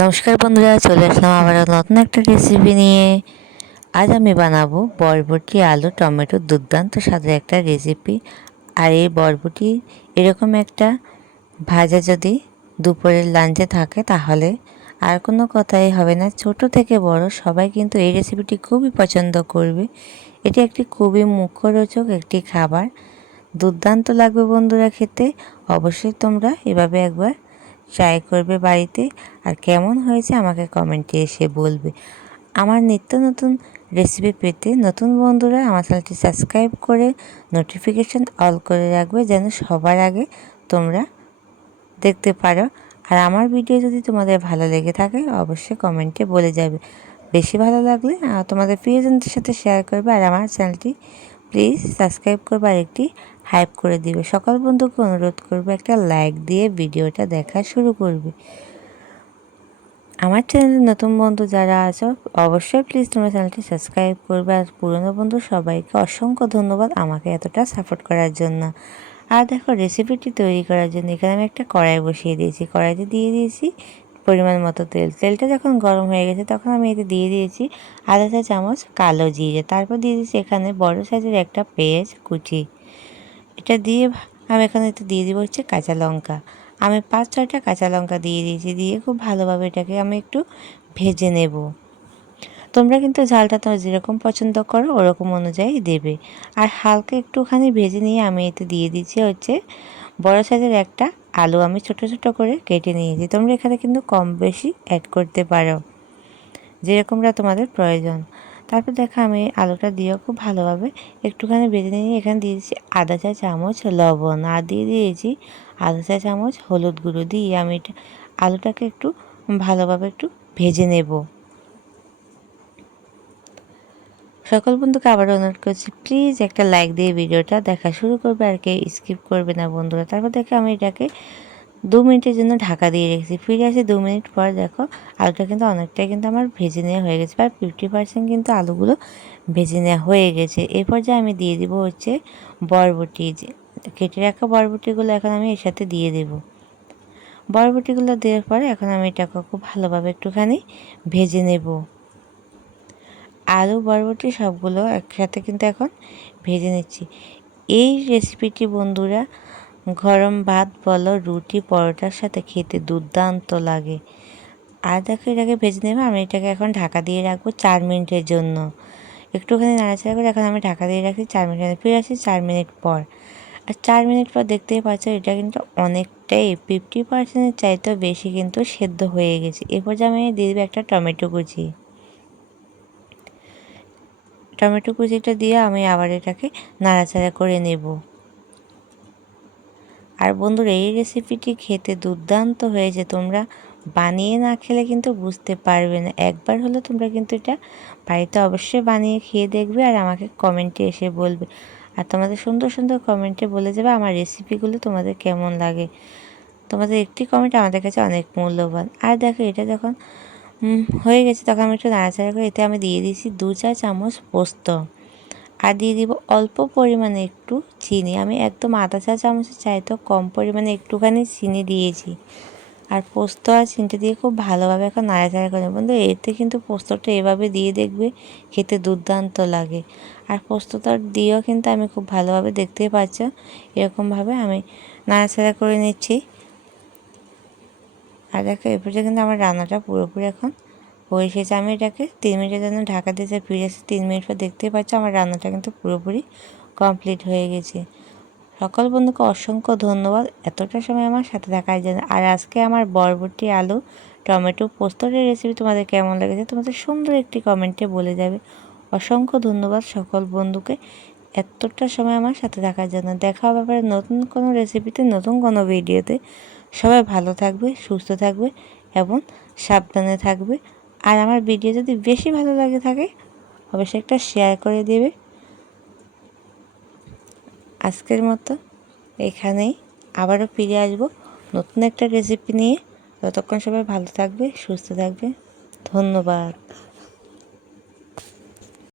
নমস্কার বন্ধুরা, চলে আসলাম আবারও নতুন একটা রেসিপি নিয়ে। আজ আমি বানাবো বরবটি আলু টমেটো দুর্দান্ত স্বাদের একটা রেসিপি। আর এই বরবটি এরকম একটা ভাজা যদি দুপুরের লাঞ্চে থাকে তাহলে আর কোনো কথাই হবে না। ছোট থেকে বড় সবাই কিন্তু এই রেসিপিটি খুবই পছন্দ করবে। এটি একটি খুবই মুখরোচক একটি খাবার, দুর্দান্ত লাগবে বন্ধুরা খেতে। অবশ্যই তোমরা এভাবে একবার ট্রাই করবে বাড়িতে, আর কেমন হয়েছে আমাকে কমেন্টে এসে বলবে। আমার নিত্য নতুন রেসিপি পেতে নতুন বন্ধুরা আমার চ্যানেলটি সাবস্ক্রাইব করে নোটিফিকেশান অল করে রাখবে, যেন সবার আগে তোমরা দেখতে পারো। আর আমার ভিডিও যদি তোমাদের ভালো লেগে থাকে অবশ্যই কমেন্টে বলে যাবে। বেশি ভালো লাগলে তোমাদের প্রিয়জনদের সাথে শেয়ার করবে। আর আমার চ্যানেলটি প্লিজ সাবস্ক্রাইব করবে আর একটি হাইপ করে দিবে। সকল বন্ধুকে অনুরোধ করবে একটা লাইক দিয়ে ভিডিওটা দেখা শুরু করবে। আমার চ্যানেলে নতুন বন্ধু যারা আছো অবশ্যই প্লিজ তোমরা চ্যানেলটি সাবস্ক্রাইব করবে। আর পুরনো বন্ধু সবাইকে অসংখ্য ধন্যবাদ আমাকে এতটা সাপোর্ট করার জন্য। আর দেখো, রেসিপিটি তৈরি করার জন্য এখানে আমি একটা কড়াই বসিয়ে দিয়েছি। কড়াইতে দিয়ে দিয়েছি পরিমাণ মতো তেল। তেলটা যখন গরম হয়ে গেছে তখন আমি এতে দিয়ে দিয়েছি আধা চা চামচ কালো জিরে। তারপর দিয়ে দিয়েছি এখানে বড় সাইজের একটা পেঁয়াজ কুচি। এটা দিয়ে আমি এখানে এতে দিয়ে দিব হচ্ছে কাঁচা লঙ্কা। আমি 5-6টা কাঁচা লঙ্কা দিয়ে দিয়েছি। দিয়ে খুব ভালোভাবে এটাকে আমি একটু ভেজে নেব। তোমরা কিন্তু ঝালটা তোমরা যেরকম পছন্দ করো ওরকম অনুযায়ী দেবে। আর হালকা একটুখানি ভেজে নিয়ে আমি এতে দিয়ে দিচ্ছি হচ্ছে বড় সাইজের একটা আলু আমি ছোট ছোট করে কেটে নিয়েছি। তোমরা এখানে কিন্তু কম বেশি অ্যাড করতে পারো যেরকমটা তোমাদের প্রয়োজন। তারপর দেখো আমি আলুটা দিয়েও খুব ভালোভাবে একটুখানি ভেজে নিয়ে এখানে দিয়ে দিয়েছি আধা চা চামচ লবণ, আর দিয়ে দিয়েছি আধা চা চামচ হলুদ গুঁড়ো। দিয়ে আমি এটা আলুটাকে একটু ভালোভাবে একটু ভেজে নেব। সকল বন্ধুকে আবার অনুরোধ করছি প্লিজ একটা লাইক দিয়ে ভিডিওটা দেখা শুরু করবে, আর কে স্কিপ করবে না বন্ধুরা। তারপর দেখো আমি এটাকে 2 মিনিটের জন্য ঢাকা দিয়ে রেখেছি। ফিরে আসি 2 মিনিট পর। দেখো আলুটা কিন্তু অনেকটাই কিন্তু আমার ভেজে নেওয়া হয়ে গেছে, প্রায় 50% কিন্তু আলুগুলো ভেজে নেওয়া হয়ে গেছে। এরপর যে আমি দিয়ে দিব হচ্ছে বরবটি, যে কেটে রাখা বরবটিগুলো এখন আমি এর সাথে দিয়ে দেব। বরবটিগুলো দেওয়ার পরে এখন আমি এটাকে খুব ভালোভাবে একটুখানি ভেজে নেব। আলু বরবটি সবগুলো একসাথে কিন্তু এখন ভেজে নিচ্ছি। এই রেসিপিটি বন্ধুরা গরম ভাত বলো রুটি পরোটার সাথে খেতে দুর্দান্ত লাগে। আর দেখো এটাকে ভেজে নেবে। আমি এটাকে এখন ঢাকা দিয়ে রাখবো 4 মিনিটের জন্য। একটুখানি নাড়াচাড়া করে এখন আমি ঢাকা দিয়ে রাখি 4 মিনিট। ফিরে আসি 4 মিনিট পর। আর 4 মিনিট পর দেখতেই পাচ্ছ এটা কিন্তু অনেকটাই 50%-এর চাইতেও বেশি কিন্তু সেদ্ধ হয়ে গেছে। এরপর যে আমি দিয়ে দেবো একটা টমেটো কুচি। টমেটো কুচিটা দিয়ে আমি আবার এটাকে নাড়াচাড়া করে নেব। আর বন্ধুরা এই রেসিপিটি খেতে দুর্দান্ত হয়েছে। তোমরা বানিয়ে না খেলে কিন্তু বুঝতে পারবে না। একবার হলে তোমরা কিন্তু এটা বাড়িতে অবশ্যই বানিয়ে খেয়ে দেখবে আর আমাকে কমেন্টে এসে বলবে। আর তোমাদের সুন্দর সুন্দর কমেন্টে বলে যাবে আমার রেসিপিগুলো তোমাদের কেমন লাগে। তোমাদের একটি কমেন্ট আমাদের কাছে অনেক মূল্যবান। আর দেখো এটা যখন হয়ে গেছে তখন আমি একটু নাড়াচাড়া করে এতে আমি দিয়ে দিয়েছি 2 চা চামচ পোস্ত। আর দিয়ে দিব অল্প পরিমাণে একটু চিনি। আমি একদম আধা চা চামচের চাইতেও কম পরিমাণে একটুখানি চিনি দিয়েছি। আর পোস্ত আর চিনিটা দিয়ে খুব ভালোভাবে এখন নাড়াচাড়া করে বন্ধু। এতে কিন্তু পোস্তটা এভাবে দিয়ে দেখবে খেতে দুর্দান্ত লাগে। আর পোস্তটা দিয়েও কিন্তু আমি খুব ভালোভাবে দেখতেই পাচ্ছ এরকমভাবে আমি নাড়াচাড়া করে নিচ্ছি। আর দেখো এরপরে কিন্তু আমার রান্নাটা পুরোপুরি এখন হয়ে এসেছে। আমি এটাকে 3 মিনিটের জন্য ঢাকা দিয়েছি। ফিরে এসে 3 মিনিট পর দেখতেই পাচ্ছ আমার রান্নাটা কিন্তু পুরোপুরি কমপ্লিট হয়ে গেছে। সকল বন্ধুকে অসংখ্য ধন্যবাদ এতটা সময় আমার সাথে থাকার জন্য। আর আজকে আমার বরবটি আলু টমেটো পোস্তর রেসিপি তোমাদের কেমন লেগেছে তোমাদের সুন্দর একটি কমেন্টে বলে যাবে। অসংখ্য ধন্যবাদ সকল বন্ধুকে এতটা সময় আমার সাথে থাকার জন্য। দেখা হবে আবার নতুন কোনো রেসিপিতে নতুন কোনো ভিডিওতে। সবাই ভালো থাকবে, সুস্থ থাকবে এবং সাবধানে থাকবে। আর আমার ভিডিও যদি বেশি ভালো লাগে থাকে অবশ্যই একটা শেয়ার করে দেবে। আজকের মতো এখানেই, আবারও ফিরে আসবো নতুন একটা রেসিপি নিয়ে। ততক্ষণ সবাই ভালো থাকবে, সুস্থ থাকবে। ধন্যবাদ।